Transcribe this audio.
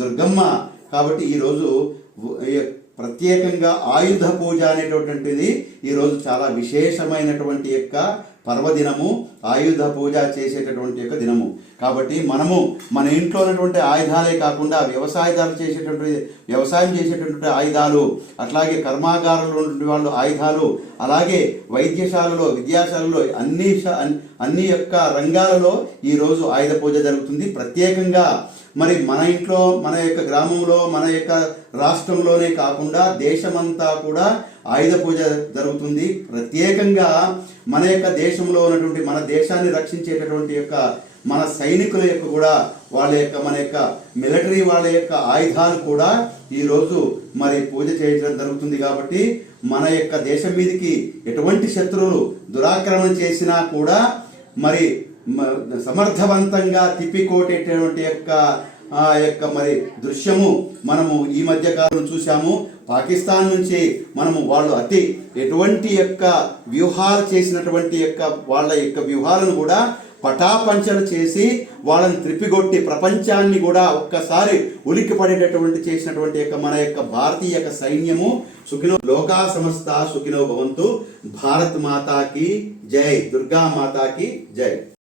దుర్గమ్మ. కాబట్టి ఈరోజు ప్రత్యేకంగా ఆయుధ పూజ అనేటటువంటిది ఈరోజు చాలా విశేషమైనటువంటి యొక్క పర్వదినము ఆయుధ పూజ చేసేటటువంటి యొక్క దినము. కాబట్టి మనము మన ఇంట్లో ఉన్నటువంటి ఆయుధాలే కాకుండా వ్యవసాయదారు చేసేటటువంటి వ్యవసాయం చేసేటటువంటి ఆయుధాలు అట్లాగే కర్మాగారంలో ఉన్నటువంటి వాళ్ళు ఆయుధాలు అలాగే వైద్యశాలలో విద్యాశాలలో అన్ని అన్ని యొక్క రంగాలలో ఈరోజు ఆయుధ పూజ జరుగుతుంది. ప్రత్యేకంగా మరి మన ఇంట్లో మన యొక్క గ్రామంలో మన యొక్క రాష్ట్రంలోనే కాకుండా దేశమంతా కూడా ఆయుధ పూజ జరుగుతుంది. ప్రత్యేకంగా మన యొక్క దేశంలో ఉన్నటువంటి మన దేశాన్ని రక్షించేటటువంటి యొక్క మన సైనికుల యొక్క కూడా వాళ్ళ యొక్క మన యొక్క మిలిటరీ వాళ్ళ యొక్క ఆయుధాలు కూడా ఈరోజు మరి పూజ చేయడం జరుగుతుంది కాబట్టి మన యొక్క దేశం మీదకి ఎటువంటి శత్రువులు దురాక్రమణ చేసినా కూడా మరి మ- సమర్థవంతంగా తిప్పికోటేటటువంటి యొక్క ఆ యొక్క మరి దృశ్యము మనము ఈ మధ్య కాలం చూసాము పాకిస్తాన్ నుంచి మనము వాళ్ళు అతి ఎటువంటి యొక్క వ్యూహాలు చేసినటువంటి యొక్క వాళ్ళ యొక్క వ్యూహాలను కూడా పటాపంచలు చేసి వాళ్ళని త్రిప్పిగొట్టి ప్రపంచాన్ని కూడా ఒక్కసారి ఉలిక్కి పడేటటువంటి చేసినటువంటి యొక్క మన యొక్క భారతీయ యొక్క సైన్యము సుఖినో లోకా సమస్త సుఖినో భవంతు. భారత్ మాతాకి జై దుర్గా మాతాకి జై.